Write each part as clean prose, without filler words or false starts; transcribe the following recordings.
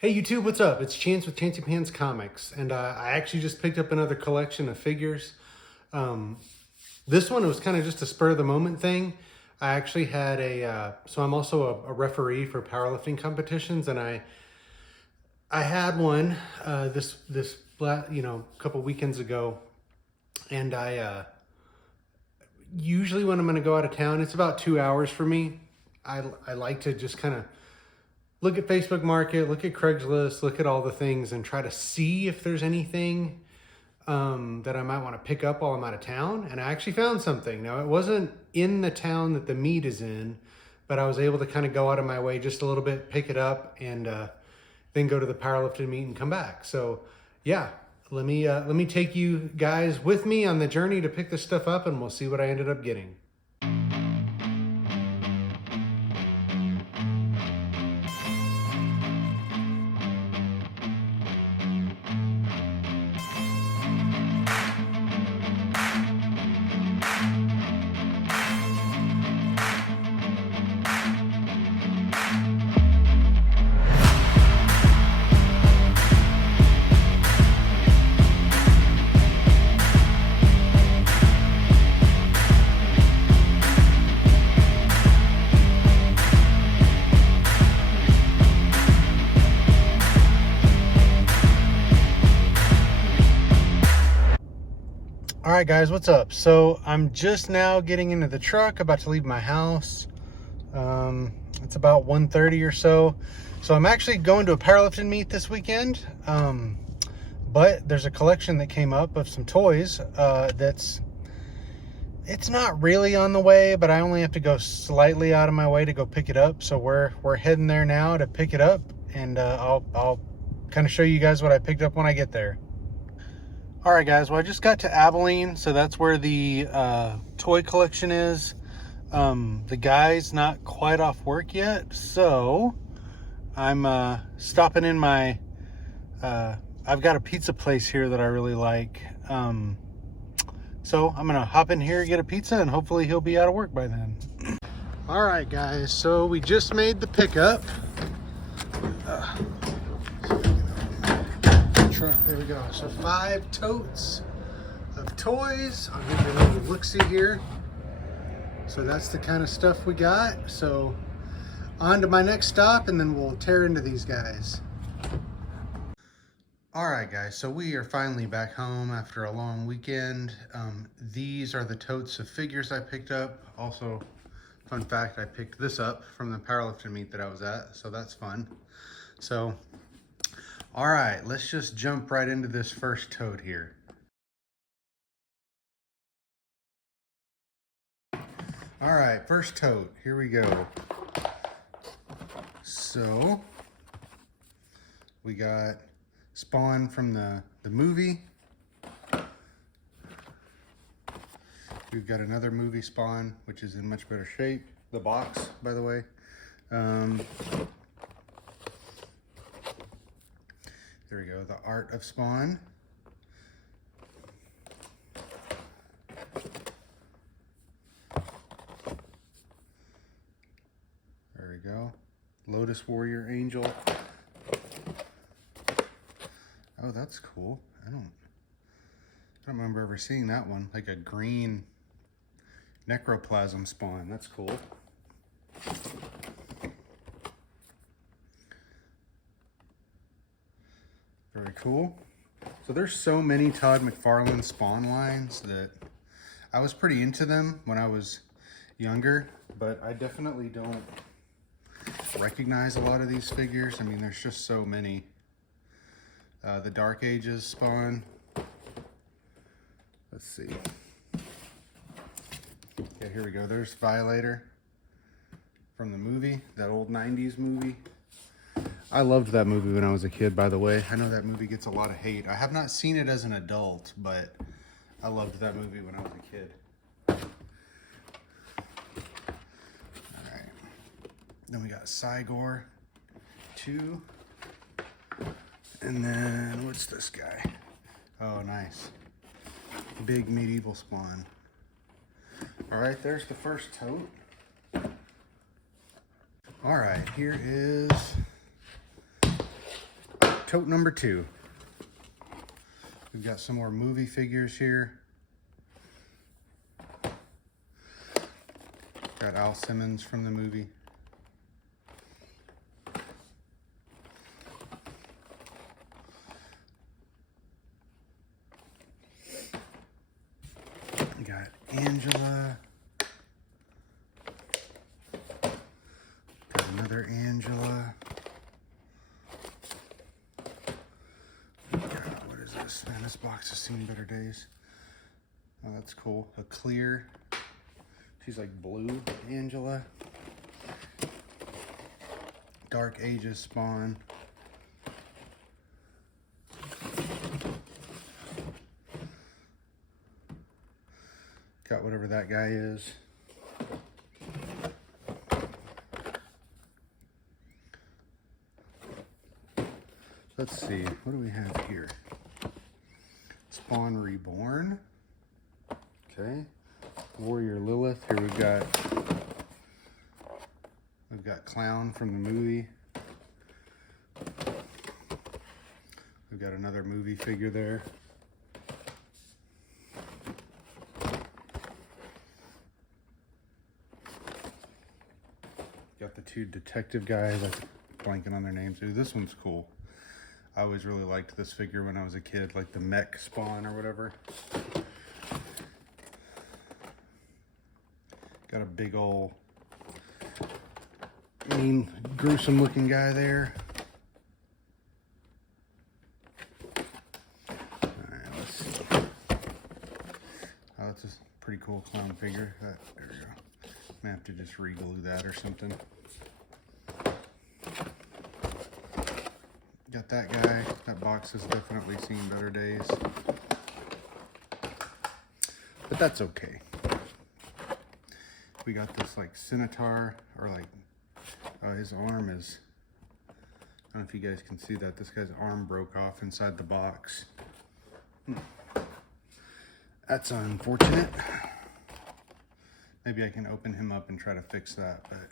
Hey YouTube, what's up? It's Chance with Chancey Pants Comics, and I actually just picked up another collection of figures. This one was kind of just a spur of the moment thing. I actually had so I'm also a referee for powerlifting competitions, and I had one this couple weekends ago, and usually when I'm going to go out of town, it's about 2 hours for me. I like to just kind of look at Facebook Market, look at Craigslist, look at all the things and try to see if there's anything that I might want to pick up while I'm out of town. And I actually found something. Now, it wasn't in the town that the meet is in, but I was able to kind of go out of my way just a little bit, pick it up, and then go to the powerlifting meet and come back. So yeah, let me take you guys with me on the journey to pick this stuff up, and we'll see what I ended up getting. All right, guys, what's up? So I'm just now getting into the truck, about to leave my house. It's about 1:30 or so. So I'm actually going to a powerlifting meet this weekend. But there's a collection that came up of some toys it's not really on the way, but I only have to go slightly out of my way to go pick it up. So we're heading there now to pick it up, and I'll kind of show you guys what I picked up when I get there. All right, guys, well, I just got to Abilene, so that's where the toy collection is. The guy's not quite off work yet, so I'm stopping in my, I've got a pizza place here that I really like. So I'm gonna hop in here, get a pizza, and hopefully he'll be out of work by then. All right, guys, so we just made the pickup. Truck, there we go. So 5 totes of toys. I'll give you a little look-see here. So that's the kind of stuff we got. So on to my next stop, and then we'll tear into these guys. All right, guys, so we are finally back home after a long weekend. These are the totes of figures I picked up. Also, fun fact, I picked this up from the powerlifting meet that I was at, so that's fun. So all right, let's just jump right into this first tote here. All right, first tote, here we go. So we got Spawn from the movie. We've got another movie Spawn, which is in much better shape. The box, by the way. There we go, the Art of Spawn. There we go. Lotus Warrior Angel. Oh, that's cool. I don't remember ever seeing that one. Like a green necroplasm spawn. That's cool. Very cool. So there's so many Todd McFarlane Spawn lines that I was pretty into them when I was younger, but I definitely don't recognize a lot of these figures. I mean, there's just so many. The Dark Ages Spawn. Let's see. Okay, here we go. There's Violator from the movie, that old 90s movie. I loved that movie when I was a kid, by the way. I know that movie gets a lot of hate. I have not seen it as an adult, but I loved that movie when I was a kid. All right. Then we got Cygor 2. And then, what's this guy? Oh, nice. Big medieval spawn. All right, there's the first tote. All right, here is tote number 2. We've got some more movie figures here. Got Al Simmons from the movie. We got Angela. Got another Angela. What is this? Man, this box has seen better days. Oh, that's cool. A clear. She's like blue Angela. Dark Ages Spawn. Got whatever that guy is. Let's see, what do we have here? Spawn Reborn. Okay. Warrior Lilith. Here we've got Clown from the movie. We've got another movie figure there. Got the 2 detective guys. I'm blanking on their names. Ooh, this one's cool. I always really liked this figure when I was a kid, like the mech Spawn or whatever. Got a big old, mean, gruesome looking guy there. Alright, let's see. Oh, that's a pretty cool clown figure. There we go. I'm gonna have to just re-glue that or something. Got that guy. That box has definitely seen better days. But that's okay. We got this like scimitar, or like, his arm is, I don't know if you guys can see that. This guy's arm broke off inside the box. That's unfortunate. Maybe I can open him up and try to fix that, but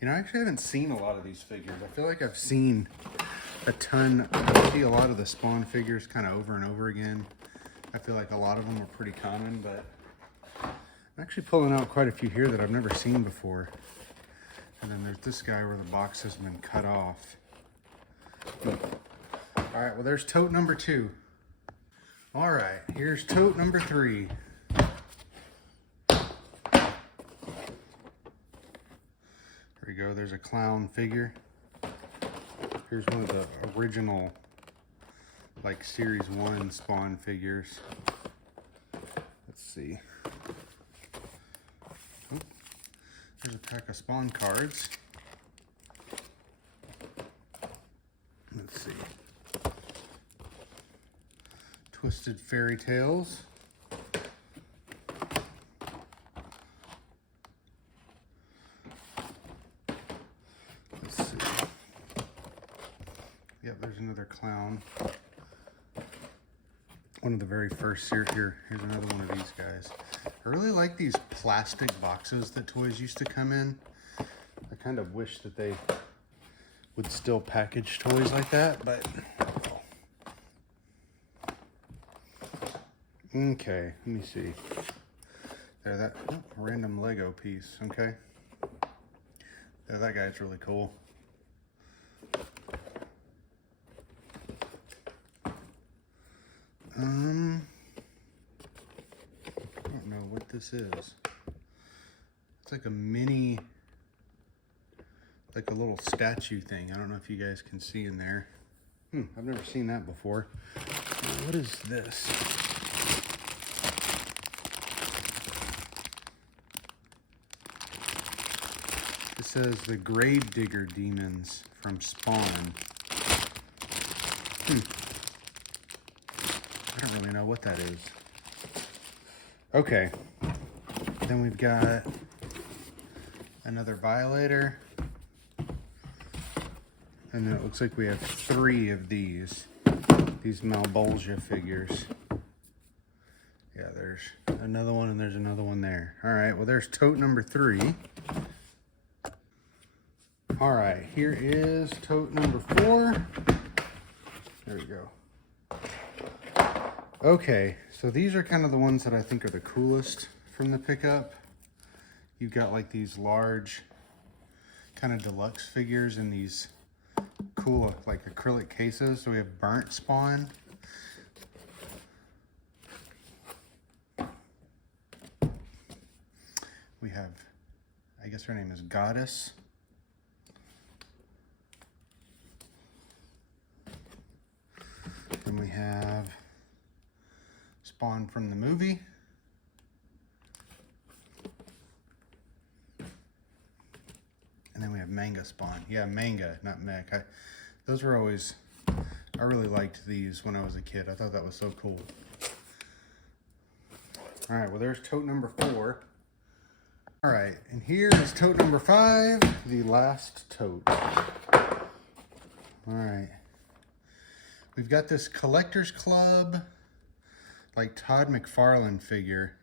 you know, I actually haven't seen a lot of these figures. I feel like I've seen a ton. I see a lot of the Spawn figures kind of over and over again. I feel like a lot of them are pretty common, but I'm actually pulling out quite a few here that I've never seen before. And then there's this guy where the box has been cut off. All right, well, there's tote number 2. All right, here's tote number 3. There we go, there's a clown figure. Here's one of the original, like, Series 1 Spawn figures. Let's see. Oh, there's a pack of Spawn cards. Let's see. Twisted Fairy Tales. Let's see. Yep, there's another clown. One of the very first here. Here's another one of these guys. I really like these plastic boxes that toys used to come in. I kind of wish that they would still package toys like that, but okay, let me see. There, that random Lego piece. Okay, there, that guy's really cool. I don't know what this is. It's like a mini, like a little statue thing. I don't know if you guys can see in there. I've never seen that before. What is this? It says the Grave Digger Demons from Spawn. I don't really know what that is. Okay. Then we've got another Violator. And then it looks like we have 3 of these Malbolgia figures. Yeah, there's another one, and there's another one there. All right, well, there's tote number 3. All right, here is tote number 4. There we go. Okay, so these are kind of the ones that I think are the coolest from the pickup. You've got like these large kind of deluxe figures in these cool like acrylic cases. So we have Burnt Spawn. We have, I guess her name is Goddess. Then we have Spawn from the movie. And then we have Manga Spawn. Yeah, Manga, not Mech. Those were always, I really liked these when I was a kid. I thought that was so cool. All right, well, there's tote number 4. All right, and here is tote number 5, the last tote. All right. We've got this Collectors Club, like Todd McFarlane figure.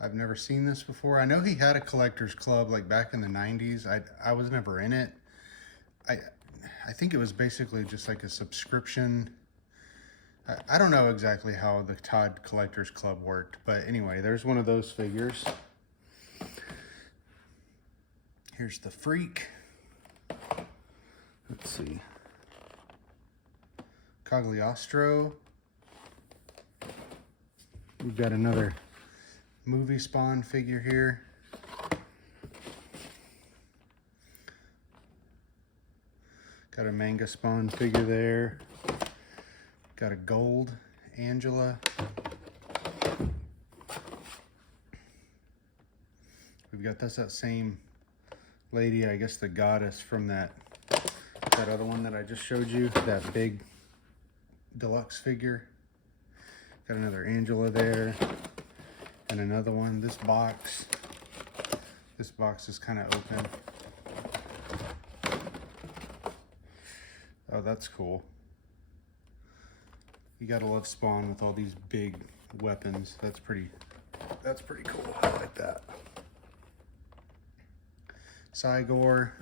I've never seen this before. I know he had a Collectors Club like back in the 90s. I was never in it. I think it was basically just like a subscription. I don't know exactly how the Todd Collectors Club worked, but anyway, there's one of those figures. Here's the Freak. Let's see. Cagliostro. We've got another movie Spawn figure here. Got a Manga Spawn figure there. Got a gold Angela. We've got that same lady, I guess the Goddess from that other one that I just showed you, that big deluxe figure. Got another Angela there and another one. This box is kind of open. Oh, that's cool. You gotta love Spawn with all these big weapons. That's pretty cool. I like that. Cygor.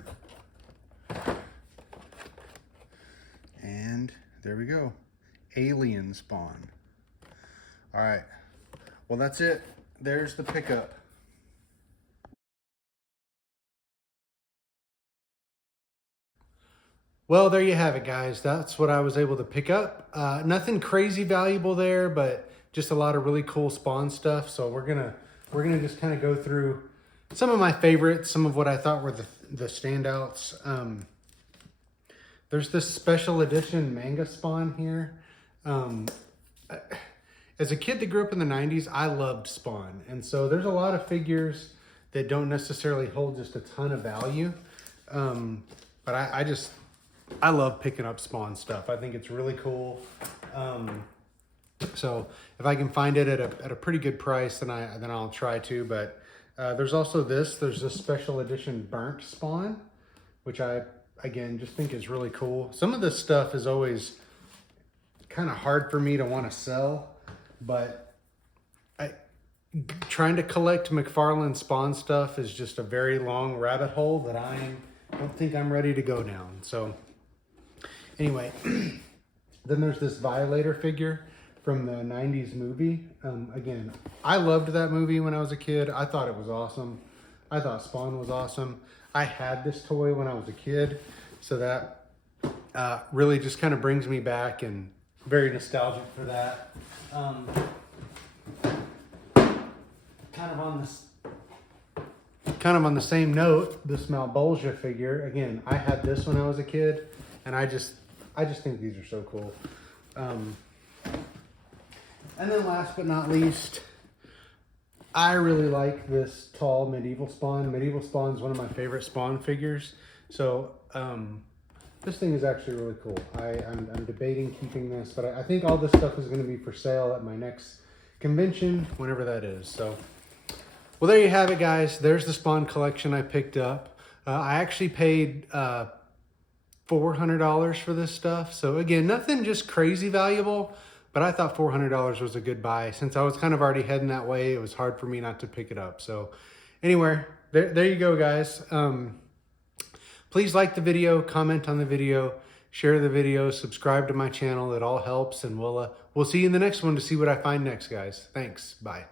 And there we go. Alien Spawn. All right. Well, that's it. There's the pickup. Well, there you have it, guys. That's what I was able to pick up. Nothing crazy valuable there, but just a lot of really cool Spawn stuff. So we're gonna just kind of go through some of my favorites, some of what I thought were the standouts. There's this special edition Manga Spawn here. As a kid that grew up in the 90s, I loved Spawn. And so there's a lot of figures that don't necessarily hold just a ton of value. But I love picking up Spawn stuff. I think it's really cool. So if I can find it at a pretty good price, then I'll try to. But there's also there's this special edition Burnt Spawn, which I, again, just think is really cool. Some of this stuff is always kind of hard for me to want to sell, but trying to collect McFarlane Spawn stuff is just a very long rabbit hole that I don't think I'm ready to go down. So anyway, then there's this Violator figure from the 90s movie. Again, I loved that movie when I was a kid. I thought it was awesome. I thought Spawn was awesome. I had this toy when I was a kid, so that really just kind of brings me back and very nostalgic for that. Kind of on the same note, this Malbolgia figure. Again, I had this when I was a kid, and I just think these are so cool. And then last but not least, I really like this tall Medieval Spawn. Medieval Spawn is one of my favorite Spawn figures. So this thing is actually really cool. I'm debating keeping this, but I think all this stuff is going to be for sale at my next convention, whenever that is. So, well, there you have it, guys. There's the Spawn collection I picked up. I actually paid $400 for this stuff. So again, nothing just crazy valuable, but I thought $400 was a good buy. Since I was kind of already heading that way, it was hard for me not to pick it up. So anyway, there you go, guys. Please like the video, comment on the video, share the video, subscribe to my channel. It all helps, and we'll see you in the next one to see what I find next, guys. Thanks. Bye.